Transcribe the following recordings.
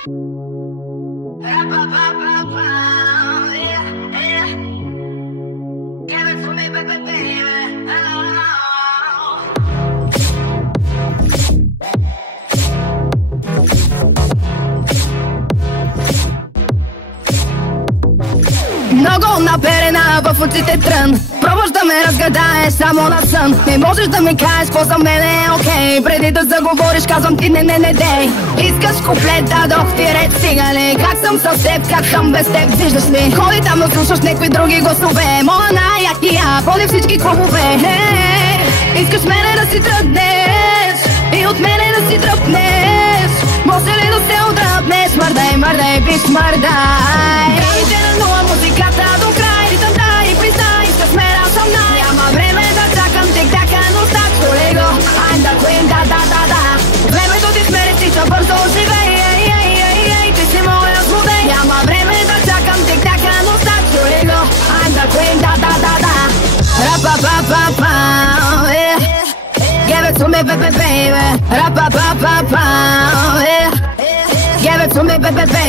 Много наперена в очите трън. Пробваш да ме разгадаеш само на сън. Не можеш да ми кажеш какво за мен е окей. Преди да заговориш казвам ти не дей. Искаш куплет, дадох ти ред, стига ли? Как съм с теб, как съм без теб, виждаш ли? Ходи там да слушаш някои други гласове. Моя най-якия, ходи всички клубове. Искаш мене да си тръгнеш и от мене да си тръпнеш. Може ли да се отдръпнеш? Мърдай, мърдай, биш, мърдай. Граните на нула, музиката до край. Ритъм дай, признай, искаш мен, аз съм най. Няма време да чакам тик-така, но стак чули го. I'm the queen, да. Времето ти смери, стича бързо, живей. Ти си моя злодей. Няма време да чакам тик-така, но стак чули го. I'm the queen, да. Ra-pa-pa-pa-pa, yeah. Give it to me, baby. Ra-pa-pa-pa-pa, yeah. Give it to me, baby.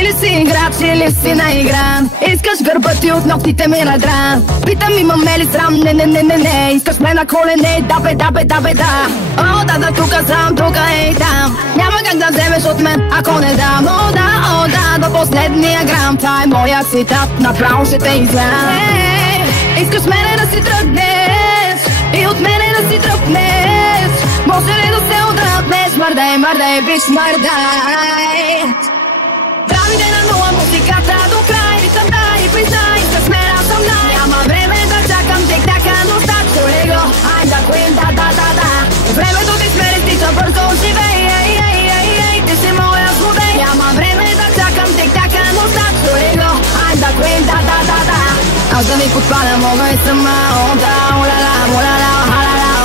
Или си играч, или си наигран. Искаш гърба ти от ногтите ми надран. Питам имаме ли срам, не. Искаш ме на колене, да бе. О, да, тука сам, тука и там. Няма как да вземеш от мен, ако не дам. О, да, до последния грам. Това е моя цитат, направо ще те изям. Искаш мене да си тръгнеш и от мене да си тръпнеш. Може ли да се отдръпнеш? Мърдай, биш, мърдай. Грамите на нула, музиката до край. Ритъм дай, признай, искаш мен, аз съм най. Няма време да чакам тик-така, но стак чули го. I'm the queen, да. Времето ти смери, стича бързо, живей. Ти си моя злодей. Няма време да чакам тик-така, но стак чули го. I'm the queen, да. Аз да ми подпаля, мога и сама. Олала, халала.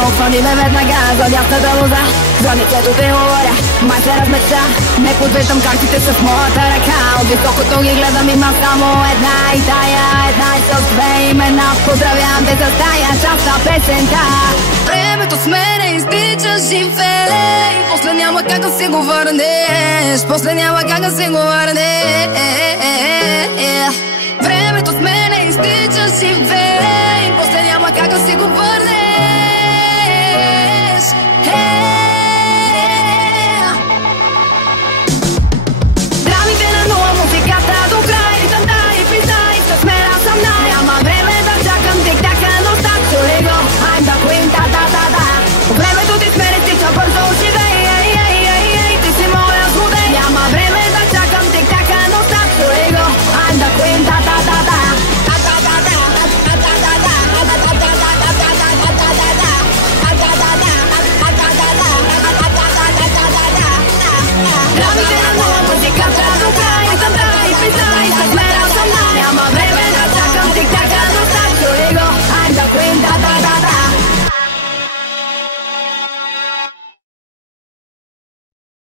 Отвъди ме веднага за дясната лоза. За лицето те говоря, май се размеча. Не подвеждам картите с моята ръка. От високото ги гледам, има само една и тая. Една и с две имена. Поздравявам те с тая част на песента. Времето с мене изтича, живей. После няма как да си го върнеш. Времето с мене изтича, живей. После няма как да си го върнеш.